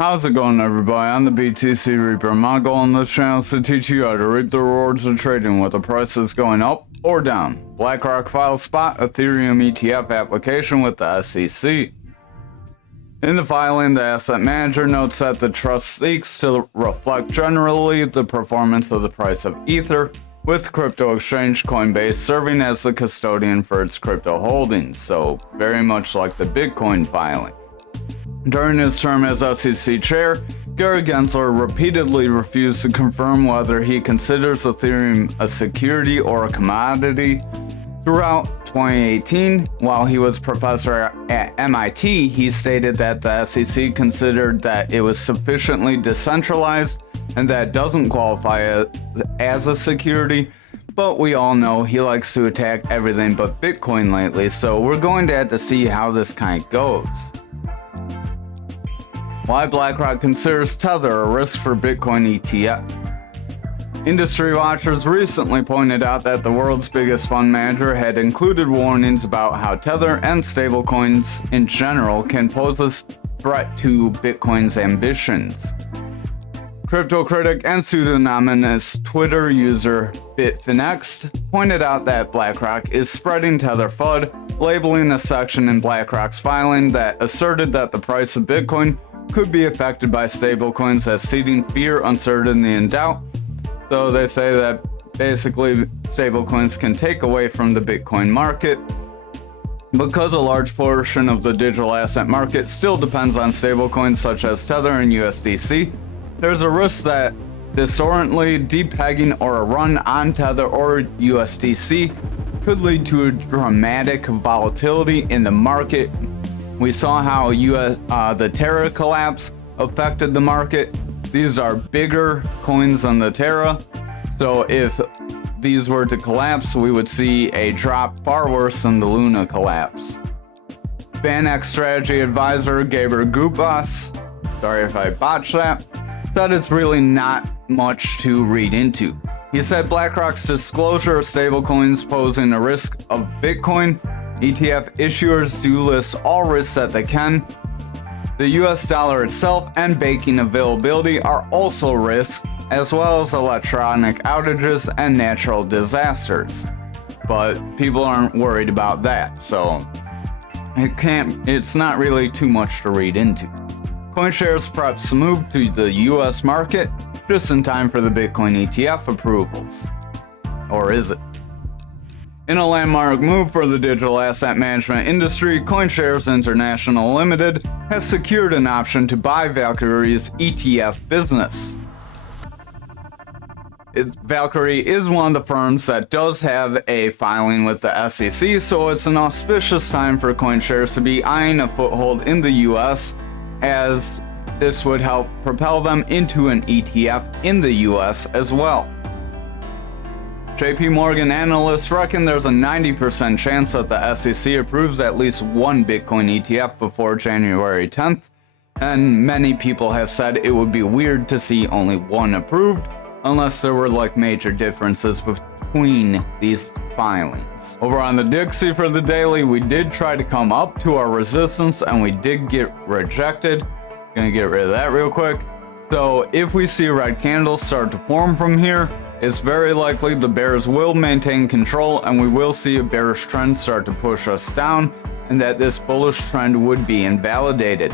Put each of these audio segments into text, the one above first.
How's it going, everybody? I'm the BTC Reaper. My goal on this channel is to teach you how to reap the rewards of trading with the prices going up or down. BlackRock files spot Ethereum ETF application with the SEC. In the filing, the asset manager notes that the trust seeks to reflect generally the performance of the price of Ether, with crypto exchange Coinbase serving as the custodian for its crypto holdings, so very much like the Bitcoin filing. During his term as SEC chair, Gary Gensler repeatedly refused to confirm whether he considers Ethereum a security or a commodity. Throughout 2018, while he was professor at MIT, he stated that the SEC considered that it was sufficiently decentralized and that it doesn't qualify as a security. But we all know he likes to attack everything but Bitcoin lately, so we're going to have to see how this kind of goes. Why BlackRock considers Tether a risk for Bitcoin ETF. Industry watchers recently pointed out that the world's biggest fund manager had included warnings about how Tether and stablecoins in general can pose a threat to Bitcoin's ambitions. Crypto critic and pseudonymous Twitter user Bitfinex pointed out that BlackRock is spreading Tether FUD, labeling a section in BlackRock's filing that asserted that the price of Bitcoin could be affected by stablecoins as seeding fear, uncertainty, and doubt. So they say that basically stablecoins can take away from the Bitcoin market. Because a large portion of the digital asset market still depends on stablecoins such as Tether and USDC, there's a risk that disorderly depegging or a run on Tether or USDC could lead to a dramatic volatility in the market. We saw how the Terra collapse affected the market. These are bigger coins than the Terra, so if these were to collapse, we would see a drop far worse than the Luna collapse. VanEck strategy advisor Gaber Gupas, sorry if I botched that, said it's really not much to read into. He said BlackRock's disclosure of stablecoins posing a risk of Bitcoin ETF issuers do list all risks that they can. The US dollar itself and banking availability are also risks, as well as electronic outages and natural disasters. But people aren't worried about that, so it's not really too much to read into. CoinShares preps to move to the US market just in time for the Bitcoin ETF approvals. Or is it? In a landmark move for the digital asset management industry, CoinShares International Limited has secured an option to buy Valkyrie's ETF business. Valkyrie is one of the firms that does have a filing with the SEC, so it's an auspicious time for CoinShares to be eyeing a foothold in the US, as this would help propel them into an ETF in the US as well. JP Morgan analysts reckon there's a 90% chance that the SEC approves at least one Bitcoin ETF before January 10th, and many people have said it would be weird to see only one approved, unless there were major differences between these filings. Over on the Dixie for the daily, we did try to come up to our resistance and we did get rejected. Gonna get rid of that real quick. So if we see red candles start to form from here, it's very likely the bears will maintain control and we will see a bearish trend start to push us down, and that this bullish trend would be invalidated.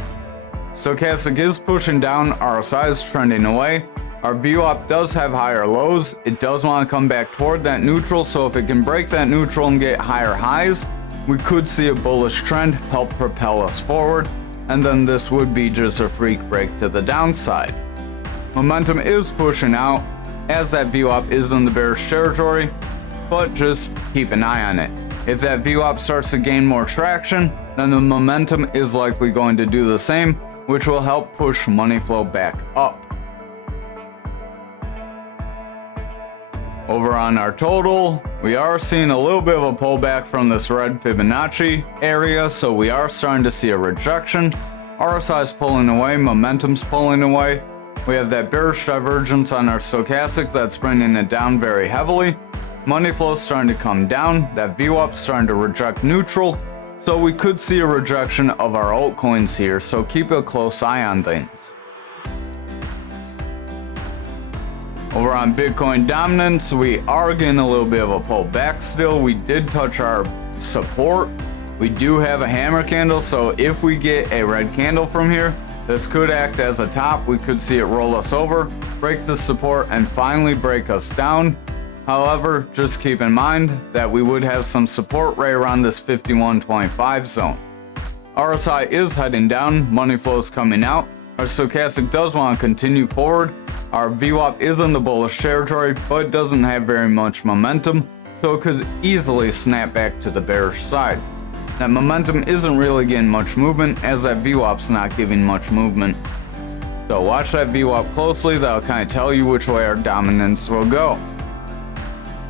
Stochastic is pushing down, RSI is trending away. Our VWAP does have higher lows. It does want to come back toward that neutral, so if it can break that neutral and get higher highs, we could see a bullish trend help propel us forward, and then this would be just a freak break to the downside. Momentum is pushing out, as that VWAP is in the bearish territory, but just keep an eye on it. If that VWAP starts to gain more traction, then the momentum is likely going to do the same, which will help push money flow back up. Over on our total, we are seeing a little bit of a pullback from this red Fibonacci area, so we are starting to see a rejection. RSI is pulling away, momentum's pulling away. We have that bearish divergence on our stochastic that's bringing it down very heavily. Money flow is starting to come down. That VWAP is starting to reject neutral. So we could see a rejection of our altcoins here, so keep a close eye on things. Over on Bitcoin dominance, we are getting a little bit of a pullback still. We did touch our support. We do have a hammer candle, so if we get a red candle from here, this could act as a top. We could see it roll us over, break the support, and finally break us down. However, just keep in mind that we would have some support right around this 51.25 zone. RSI is heading down, money flow is coming out. Our stochastic does want to continue forward. Our VWAP is in the bullish territory, but doesn't have very much momentum, so it could easily snap back to the bearish side. That momentum isn't really getting much movement, as that VWAP's not giving much movement. So watch that VWAP closely, that'll kind of tell you which way our dominance will go.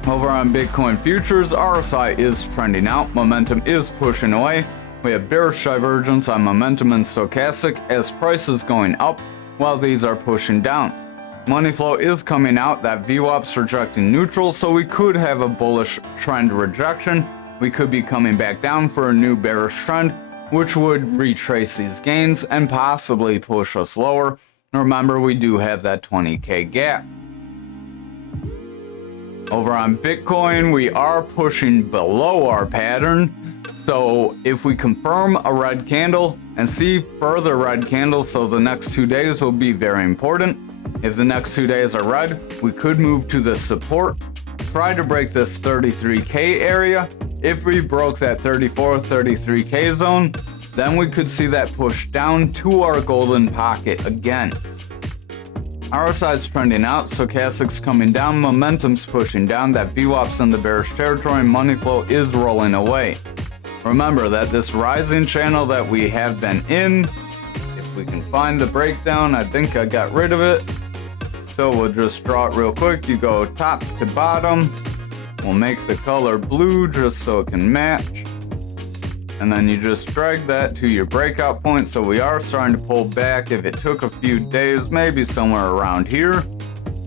Over on Bitcoin futures, RSI is trending out, momentum is pushing away. We have bearish divergence on momentum and stochastic as price is going up while these are pushing down. Money flow is coming out, that VWAP's rejecting neutral, so we could have a bullish trend rejection. We could be coming back down for a new bearish trend, which would retrace these gains and possibly push us lower. Remember, we do have that 20K gap. Over on Bitcoin, we are pushing below our pattern. So if we confirm a red candle and see further red candles, so the next 2 days will be very important. If the next 2 days are red, we could move to the support, try to break this 33K area. If we broke that 33K zone, then we could see that push down to our golden pocket again. RSI's trending out, stochastic's coming down, momentum's pushing down, that VWAP's in the bearish territory, money flow is rolling away. Remember that this rising channel that we have been in, if we can find the breakdown, I think I got rid of it. So we'll just draw it real quick. You go top to bottom. We'll make the color blue just so it can match. And then you just drag that to your breakout point. So we are starting to pull back. If it took a few days, maybe somewhere around here,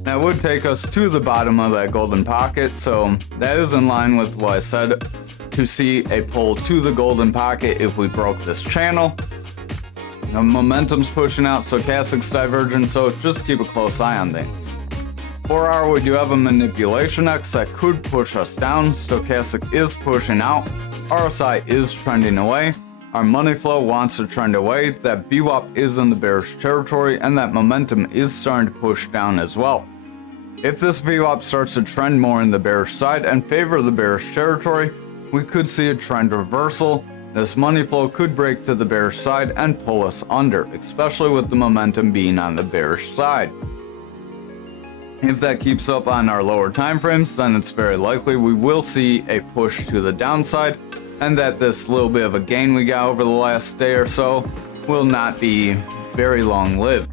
that would take us to the bottom of that golden pocket. So that is in line with what I said, to see a pull to the golden pocket if we broke this channel. The momentum's pushing out, stochastic's divergent, so just keep a close eye on things. 4 hour, we do have a manipulation X that could push us down. Stochastic is pushing out. RSI is trending away. Our money flow wants to trend away. That VWAP is in the bearish territory, and that momentum is starting to push down as well. If this VWAP starts to trend more in the bearish side and favor the bearish territory, we could see a trend reversal. This money flow could break to the bearish side and pull us under, especially with the momentum being on the bearish side. If that keeps up on our lower time frames, then it's very likely we will see a push to the downside, and that this little bit of a gain we got over the last day or so will not be very long lived.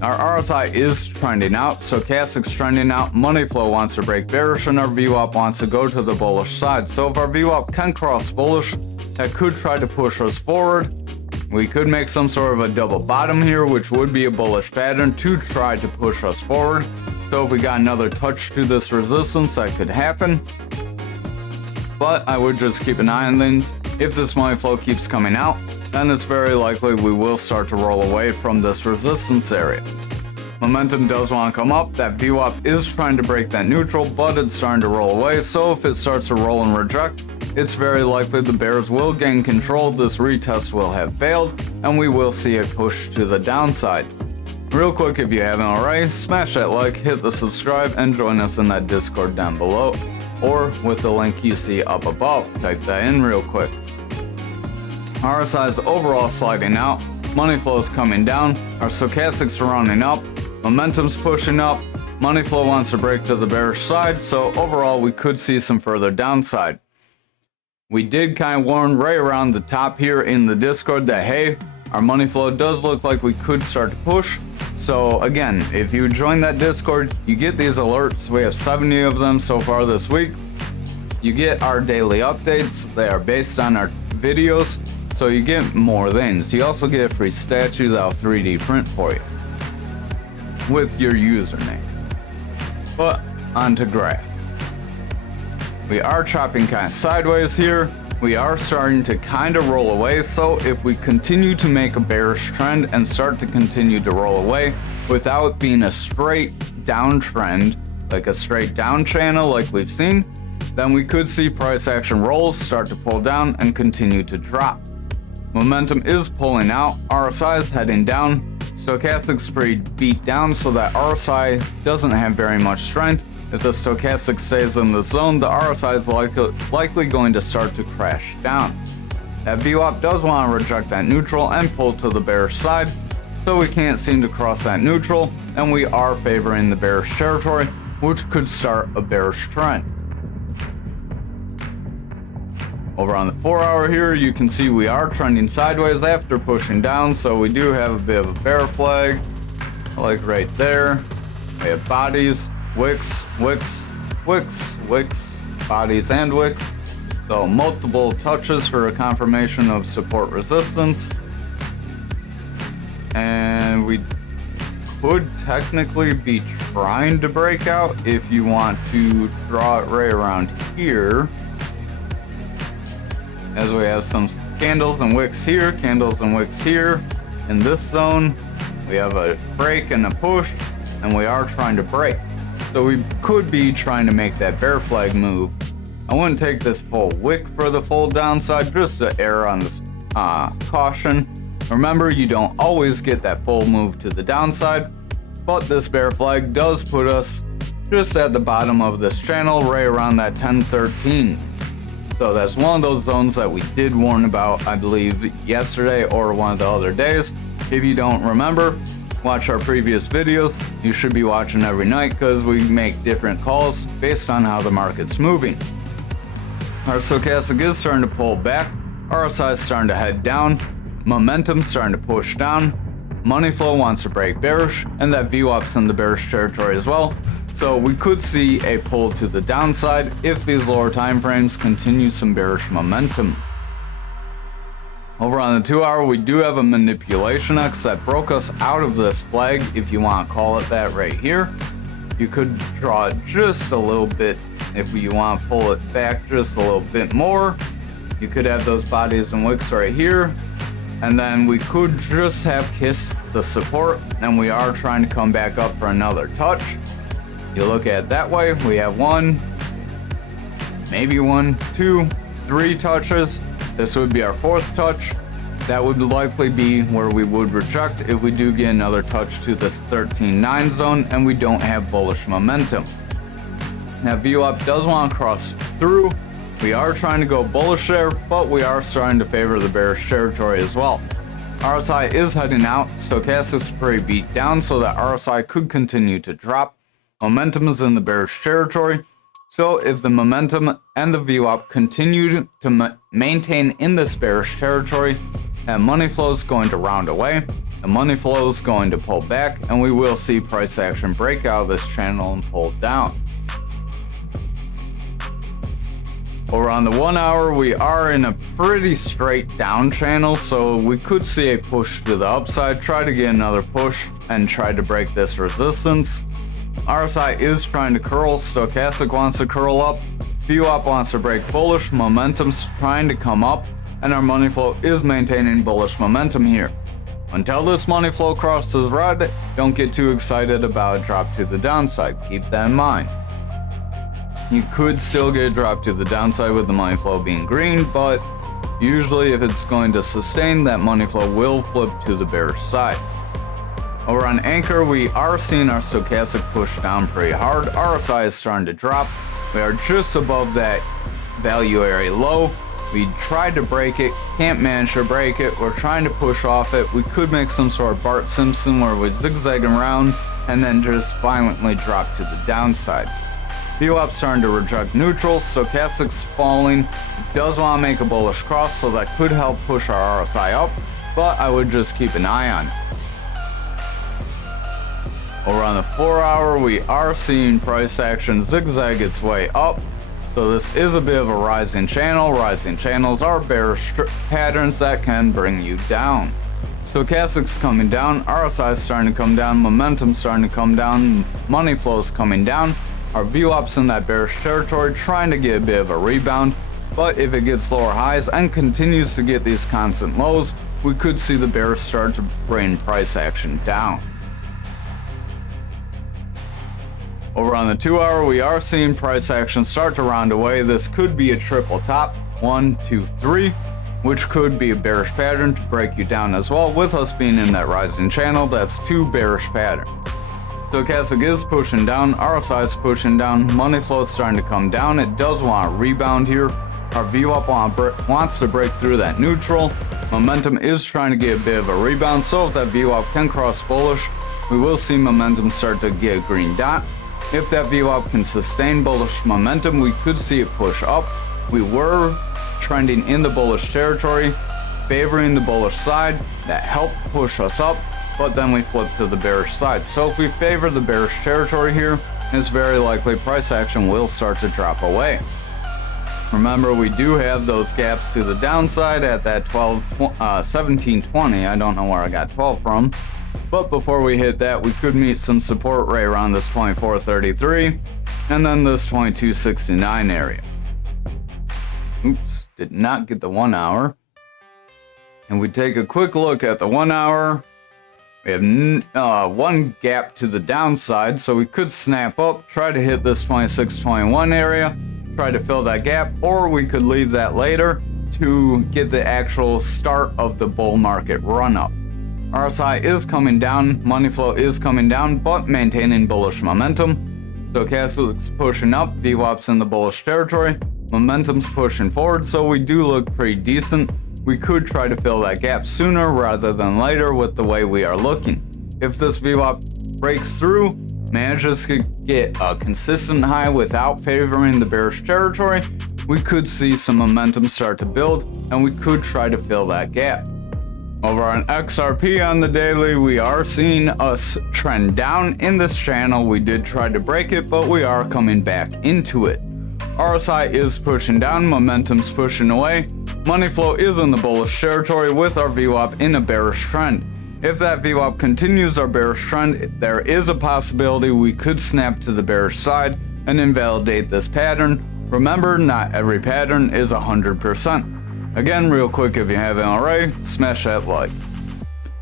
Our RSI is trending out, stochastic's trending out, money flow wants to break bearish, and our VWAP wants to go to the bullish side. So if our VWAP can cross bullish, that could try to push us forward. We could make some sort of a double bottom here, which would be a bullish pattern to try to push us forward. So if we got another touch to this resistance, that could happen. But I would just keep an eye on things. If this money flow keeps coming out, then it's very likely we will start to roll away from this resistance area. Momentum does want to come up. That VWAP is trying to break that neutral, but it's starting to roll away. So if it starts to roll and reject, it's very likely the bears will gain control. This retest will have failed, and we will see a push to the downside. Real quick, if you haven't already, smash that like, hit the subscribe, and join us in that Discord down below, or with the link you see up above. Type that in real quick. RSI is overall sliding out, money flow is coming down, our stochastics are running up, momentum's pushing up, money flow wants to break to the bearish side, so overall we could see some further downside. We did kind of warn right around the top here in the Discord that, hey, our money flow does look like we could start to push. So again, if you join that Discord, you get these alerts. We have 70 of them so far this week. You get our daily updates. They are based on our videos, so you get more things. You also get a free statue that I'll 3D print for you with your username. But on to graph. We are chopping kind of sideways here. We are starting to kind of roll away, so if we continue to make a bearish trend and start to continue to roll away without being a straight downtrend, like a straight down channel like we've seen, then we could see price action rolls start to pull down and continue to drop. Momentum is pulling out, RSI is heading down, stochastic's pretty beat down so that RSI doesn't have very much strength. If the stochastic stays in the zone, the RSI is likely going to start to crash down. That VWAP does want to reject that neutral and pull to the bearish side, so we can't seem to cross that neutral, and we are favoring the bearish territory, which could start a bearish trend. Over on the 4-hour here, you can see we are trending sideways after pushing down, so we do have a bit of a bear flag, like right there. We have bodies, wicks, wicks, wicks, wicks, bodies and wicks. So multiple touches for a confirmation of support resistance. And we could technically be trying to break out if you want to draw it right around here. As we have some candles and wicks here, candles and wicks here. In this zone, we have a break and a push, and we are trying to break. So we could be trying to make that bear flag move. I wouldn't take this full wick for the full downside, just to err on this caution. Remember, you don't always get that full move to the downside, but this bear flag does put us just at the bottom of this channel, right around that 1013. So that's one of those zones that we did warn about, I believe, yesterday or one of the other days. If you don't remember, watch our previous videos. You should be watching every night because we make different calls based on how the market's moving. Our stochastic is starting to pull back. RSI is starting to head down. Momentum's starting to push down. Money flow wants to break bearish, and that VWAP's in the bearish territory as well. So we could see a pull to the downside if these lower time frames continue some bearish momentum. Over on the 2-hour, we do have a manipulation X that broke us out of this flag, if you want to call it that right here. You could draw it just a little bit if you want to pull it back just a little bit more. You could have those bodies and wicks right here. And then we could just have kissed the support, and we are trying to come back up for another touch. You look at it that way, we have one, maybe 1, 2, 3 touches. This would be our 4th touch. That would likely be where we would reject if we do get another touch to this 13.9 zone and we don't have bullish momentum. Now VWAP does want to cross through. We are trying to go bullish there, but we are starting to favor the bearish territory as well. RSI is heading out, stochastic's pretty beat down, so that RSI could continue to drop. Momentum is in the bearish territory, so if the momentum and the VWAP continue to maintain in this bearish territory, that money flow is going to round away, the money flow is going to pull back, and we will see price action break out of this channel and pull down. Over on the 1-hour, we are in a pretty straight down channel, so we could see a push to the upside, try to get another push, and try to break this resistance. RSI is trying to curl, stochastic wants to curl up, VWAP wants to break bullish, momentum's trying to come up, and our money flow is maintaining bullish momentum here. Until this money flow crosses red, don't get too excited about a drop to the downside, keep that in mind. You could still get a drop to the downside with the money flow being green, but usually if it's going to sustain, that money flow will flip to the bearish side. Over on Anchor, we are seeing our stochastic push down pretty hard. RSI is starting to drop. We are just above that value area low. We tried to break it, can't manage to break it. We're trying to push off it. We could make some sort of Bart Simpson where we zigzag around and then just violently drop to the downside. VWAP's starting to reject neutral, stochastic's falling. It does want to make a bullish cross, so that could help push our RSI up, but I would just keep an eye on it. Over on the 4-hour, we are seeing price action zigzag its way up. So this is a bit of a rising channel. Rising channels are bearish patterns that can bring you down. Stochastic's coming down, RSI is starting to come down, momentum's starting to come down, money flow's coming down. Our VWAP's in that bearish territory, trying to get a bit of a rebound. But if it gets lower highs and continues to get these constant lows, we could see the bears start to bring price action down. Over on the 2 hour, we are seeing price action start to round away. This could be a triple top, 1, 2, 3, which could be a bearish pattern to break you down as well. With us being in that rising channel, that's 2 bearish patterns. Stochastic is pushing down, RSI is pushing down, money flow is starting to come down. It does want to rebound here. Our VWAP wants to break through that neutral. Momentum is trying to get a bit of a rebound, so if that VWAP can cross bullish, we will see momentum start to get a green dot. If that VWAP can sustain bullish momentum, we could see it push up. We were trending in the bullish territory, favoring the bullish side. That helped push us up, but then we flipped to the bearish side. So if we favor the bearish territory here, it's very likely price action will start to drop away. Remember, we do have those gaps to the downside at that 1720. I don't know where I got 12 from. But before we hit that, we could meet some support right around this 2433 and then this 2269 area. Oops, did not get the 1 hour. And we take a quick look at the 1 hour. We have one gap to the downside, so we could snap up, try to hit this 2621 area, try to fill that gap, or we could leave that later to get the actual start of the bull market run up. RSI is coming down, money flow is coming down, but maintaining bullish momentum. Stochastic's pushing up, VWAP's in the bullish territory, momentum's pushing forward, so we do look pretty decent. We could try to fill that gap sooner rather than later with the way we are looking. If this VWAP breaks through, manages to get a consistent high without favoring the bearish territory, we could see some momentum start to build, and we could try to fill that gap. Over on XRP on the daily, we are seeing us trend down in this channel. We did try to break it, but we are coming back into it. RSI is pushing down, momentum's pushing away. Money flow is in the bullish territory with our VWAP in a bearish trend. If that VWAP continues our bearish trend, there is a possibility we could snap to the bearish side and invalidate this pattern. Remember, not every pattern is 100%. Again, real quick, if you haven't already, smash that like.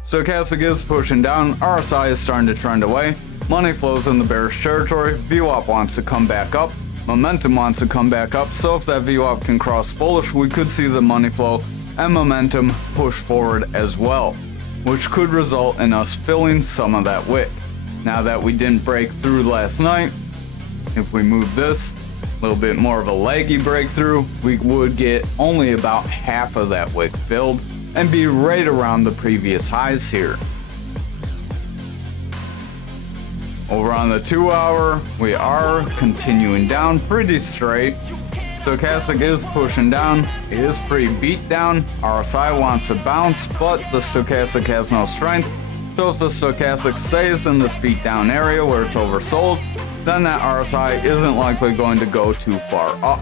Stochastic is pushing down, RSI is starting to trend away, money flows in the bearish territory, VWAP wants to come back up, momentum wants to come back up, so if that VWAP can cross bullish, we could see the money flow and momentum push forward as well, which could result in us filling some of that wick. Now that we didn't break through last night, if we move this, a little bit more of a leggy breakthrough, we would get only about half of that wick filled and be right around the previous highs here. Over on the 2 hour, we are continuing down pretty straight. Stochastic is pushing down, it is pretty beat down. RSI wants to bounce, but the Stochastic has no strength. So if the Stochastic stays in this beat down area where it's oversold, then that RSI isn't likely going to go too far up.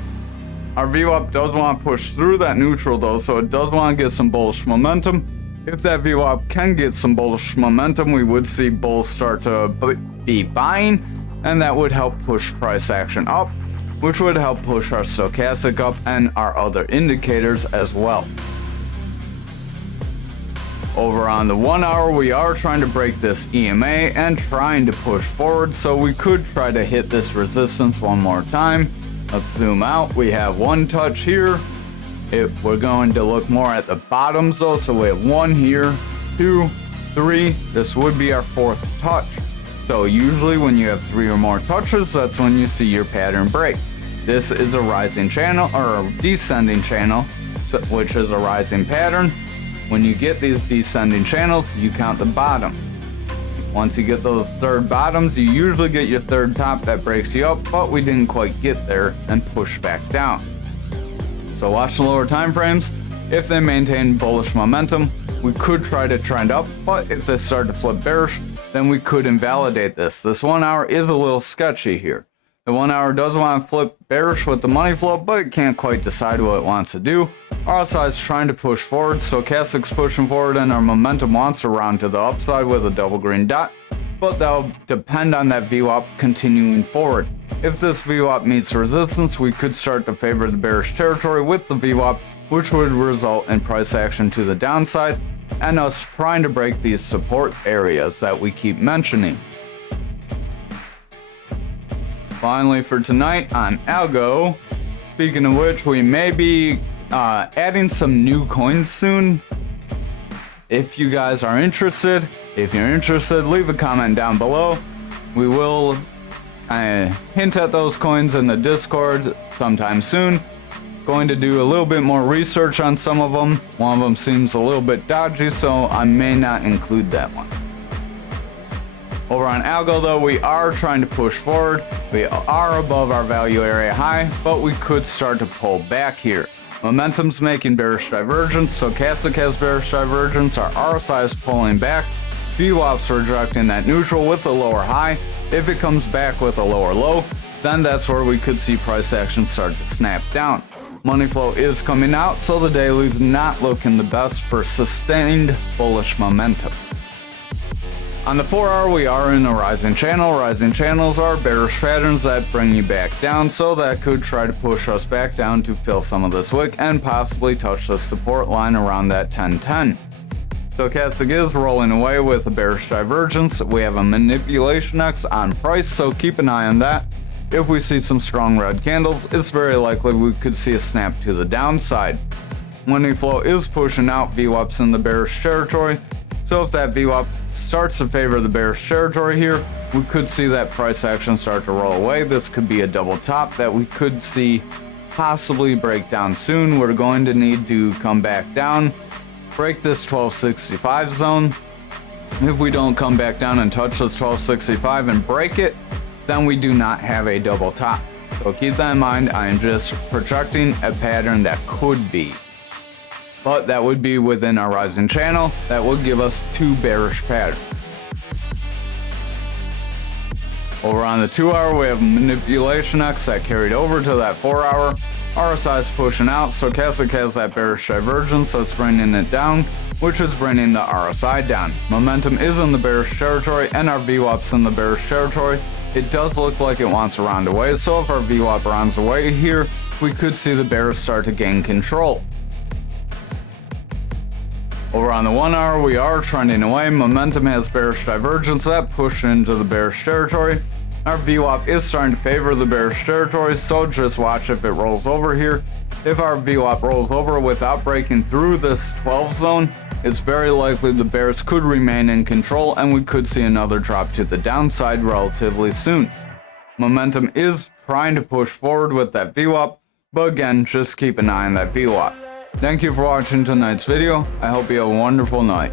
Our VWAP does want to push through that neutral though, so it does want to get some bullish momentum. If that VWAP can get some bullish momentum, we would see bulls start to be buying, and that would help push price action up, which would help push our Stochastic up and our other indicators as well. Over on the 1 hour, we are trying to break this EMA and trying to push forward, so we could try to hit this resistance one more time. Let's zoom out. We have one touch here. We're going to look more at the bottoms though, so we have 1 here, 2, 3. This would be our 4th touch. So usually when you have 3 or more touches, that's when you see your pattern break. This is a rising channel or a descending channel, which is a rising pattern. When you get these descending channels, you count the bottoms. Once you get those 3rd bottoms, you usually get your 3rd top that breaks you up, but we didn't quite get there and push back down. So watch the lower time frames. If they maintain bullish momentum, we could try to trend up, but if they start to flip bearish, then we could invalidate this. This 1 hour is a little sketchy here. The 1 hour does want to flip bearish with the money flow, but it can't quite decide what it wants to do. RSI is trying to push forward, Stochastic's pushing forward, and our momentum wants to round to the upside with a double green dot, but that'll depend on that VWAP continuing forward. If this VWAP meets resistance, we could start to favor the bearish territory with the VWAP, which would result in price action to the downside and us trying to break these support areas that we keep mentioning. Finally for tonight on Algo, speaking of which, we may be adding some new coins soon. If you guys are interested, leave a comment down below. We will hint at those coins in the Discord sometime soon. Going to do a little bit more research on some of them. One of them seems a little bit dodgy, so I may not include that one. Over on Algo though, we are trying to push forward. We are above our value area high, but we could start to pull back here. Momentum's making bearish divergence, stochastic has bearish divergence, our RSI is pulling back, VWAP's rejecting that neutral with a lower high. If it comes back with a lower low, then that's where we could see price action start to snap down. Money flow is coming out, so the daily's not looking the best for sustained bullish momentum. On the 4-hour, we are in a rising channel. Rising channels are bearish patterns that bring you back down, so that could try to push us back down to fill some of this wick and possibly touch the support line around that 1010. Stochastic is rolling away with a bearish divergence. We have a manipulation X on price, so keep an eye on that. If we see some strong red candles, it's very likely we could see a snap to the downside. Money flow is pushing out, VWAP's in the bearish territory, so if that VWAP starts to favor the bearish territory here, we could see that price action start to roll away. This could be a double top that we could see possibly break down soon. We're going to need to come back down, break this 1265 zone. If we don't come back down and touch this 1265 and break it, then we do not have a double top. So keep that in mind. I am just projecting a pattern that could be. But that would be within our rising channel. That would give us two bearish patterns. Over on the 2-hour, we have manipulation X that carried over to that 4-hour. RSI is pushing out, stochastic has that bearish divergence that's bringing it down, which is bringing the RSI down. Momentum is in the bearish territory and our VWAP's in the bearish territory. It does look like it wants to round away, so if our VWAP rounds away here, we could see the bears start to gain control. Over on the 1-hour, we are trending away. Momentum has bearish divergence that pushed into the bearish territory. Our VWAP is starting to favor the bearish territory, so just watch if it rolls over here. If our VWAP rolls over without breaking through this 12 zone, it's very likely the bears could remain in control and we could see another drop to the downside relatively soon. Momentum is trying to push forward with that VWAP, but again, just keep an eye on that VWAP. Thank you for watching tonight's video. I hope you have a wonderful night.